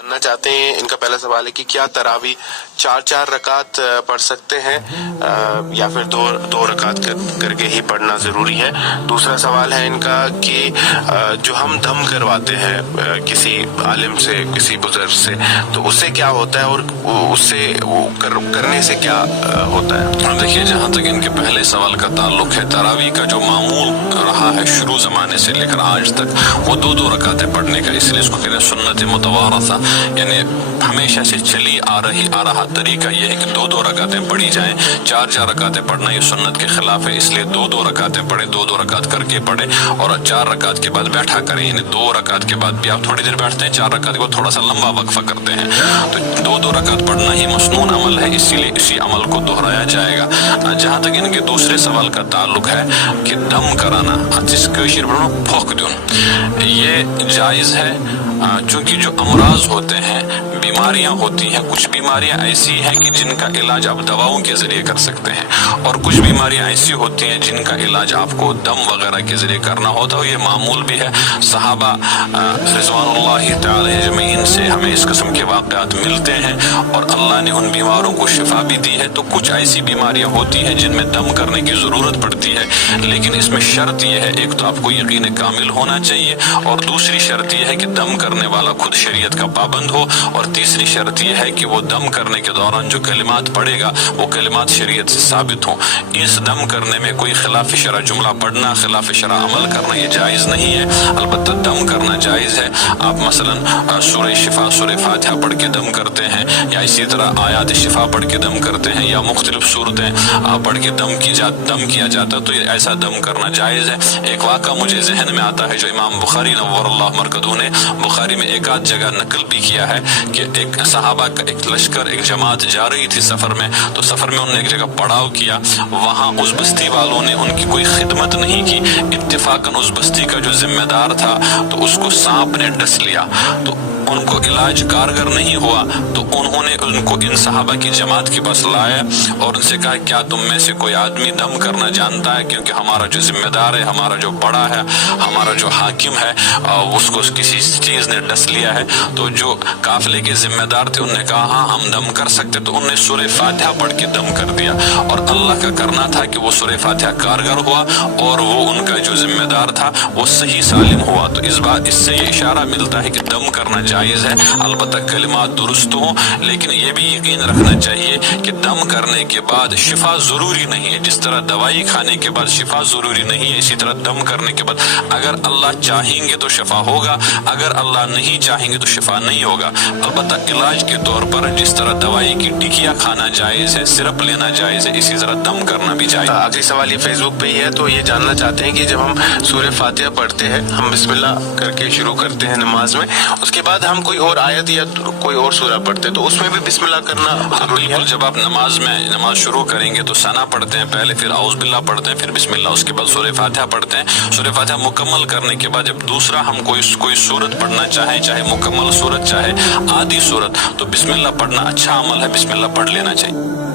जानना चाहते हैं। इनका पहला सवाल है कि क्या तरावी 4 रकात पढ़ सकते हैं या फिर दो रकात करके ही पढ़ना जरूरी है। दूसरा सवाल है इनका कि जो हम दम करवाते हैं किसी आलिम से, किसी बुजुर्ग से, तो उससे क्या होता है और उससे करने से क्या होता है। देखिए, जहाँ तक इनके पहले सवाल का ताल्लुक है, तरावी का जो मामूल रहा है शुरू ज़माने से लेकर आज तक, वो दो रकातें पढ़ने का, इसलिए इसको कहते हैं सुन्नत मुतवारसा, यानी हमेशा से चली आ रहा तरीका ये है कि दो रकातें पढ़ी जाएं। 4 रकातें पढ़ना ये सुन्नत के खिलाफ है, इसलिए दो रकातें पढ़े, दो रकात करके पढ़े और 4 रकात के बाद बैठा करें। यानी 2 रकात के बाद भी आप थोड़ी देर बैठते हैं, 4 रकात के बाद थोड़ा सा लंबा वक्फा करते हैं। तो दो रकात पढ़ना ही मसनून अमल है, इसीलिए इसी अमल को दोहराया जाएगा। जहाँ तक इनके दूसरे सवाल का ताल्लुक है कि दम कराना, फोक दून, ये जायज़ है, चूँकि जो अमराज होते हैं, बीमारियां होती हैं, कुछ बीमारियां ऐसी हैं कि जिनका इलाज आप दवाओं के ज़रिए कर सकते हैं और कुछ बीमारियां ऐसी होती हैं जिनका इलाज आपको दम वगैरह के ज़रिए करना होता है। ये मामूल भी है। सहाबा रिज़वानुल्लाहि तआला अजमईन से हमें इस किस्म के वाक़यात मिलते हैं और अल्लाह ने उन बीमारों को शिफा भी दी है। तो कुछ ऐसी बीमारियां होती हैं जिनमें दम करने की ज़रूरत पड़ती है, लेकिन इसमें शर्त यह है, एक तो आपको यकीन कामिल होना चाहिए और दूसरी शर्त यह है कि दम करने वाला खुद शरीयत का पाबंद हो, और तीसरी शर्त यह है कि वो दम करने के दौरान जो कलिमात पढ़ेगा वो कलिमात शरीयत से साबित हो। इस दम करने में कोई खिलाफ शरा जुमला पढ़ना, खिलाफ शरा अमल करना ये जायज़ नहीं है। अलबत्ता दम करना जायज़ है। आप मसलन सूरह शिफा, सूरह फातिहा पढ़ के दम करते हैं, या इसी तरह आयात शिफा पढ़ के दम करते हैं, या मुख्तलिफ सूरतें पढ़ के दम किया जाता, तो ये ऐसा दम करना जायज़ है। एक वाक़ा मुझे जहन में आता है जो इमाम बुखारी नव्वरल्लाहु मरकदहू ने बुखारी में एक आध जगह नकल भी किया है कि एक सहाबा का एक लश्कर, एक जमात जा रही थी सफर में, तो सफर में उन्होंने एक जगह पड़ाव किया। वहां उस बस्ती वालों ने उनकी कोई खिदमत नहीं की। इत्तेफाकन उस बस्ती का जो जिम्मेदार था तो उसको सांप ने डस लिया, तो उनको इलाज कारगर नहीं हुआ। तो उन्होंने उनको इन सहाबा की जमात के पास लाया और उनसे कहा, क्या तुम में से कोई आदमी दम करना जानता है? क्योंकि हमारा जो जिम्मेदार है, हमारा जो बड़ा है, हमारा जो हाकिम है, उसको किसी चीज ने डस लिया है। तो जो काफिले के जिम्मेदार थे उन्होंने कहा, हाँ हम दम कर सकते। तो उन्होंने सूरह फातिहा पढ़ के दम कर दिया और अल्लाह का करना था कि वो सूरह फातिहा कारगर हुआ और वो उनका जो जिम्मेदार था वो सही सालिम हुआ। तो इस बात इससे ये इशारा मिलता है कि दम करना जायज़ है, अलबत्ता कलिमात दुरुस्त हो, लेकिन ये भी यकीन रखना चाहिए कि दम करने के बाद शिफा जरूरी नहीं है। जिस तरह दवाई खाने के बाद शिफा जरूरी नहीं है, इसी तरह दम करने के बाद अगर अल्लाह चाहेंगे तो शिफा होगा, अगर अल्लाह नहीं चाहेंगे तो शिफा नहीं होगा। अलबत्ता इलाज के तौर पर जिस तरह दवाई की टिकिया खाना जायज़ है, सिरप लेना जायज़ है, इसी तरह दम करना भी जायज़ है। आखिरी सवाल ये फेसबुक पे ही है, तो ये जानना चाहते हैं कि जब हम सूरह फातिहा पढ़ते हैं, हम बिस्मिल्लाह करके शुरू करते हैं नमाज में, उसके बाद हम कोई और आयत या कोई और सूरह पढ़ते हैं, तो उसमें भी बिस्मिल्लाह करना जरूरी है। जब आप नमाज शुरू करेंगे तो सना पढ़ते हैं पहले, फिर औज़ बिल्लाह पढ़ते हैं, फिर बिस्मिल्लाह, उसके बाद सूरह फातिहा पढ़ते हैं। सूरह फातिहा मुकम्मल करने के बाद जब दूसरा हम कोई सूरत पढ़ना चाहें, चाहे मुकम्मल सूरत चाहे आधी सूरत, तो बिस्मिल्लाह पढ़ना अच्छा अमल है, बिस्मिल्लाह पढ़ लेना चाहिए।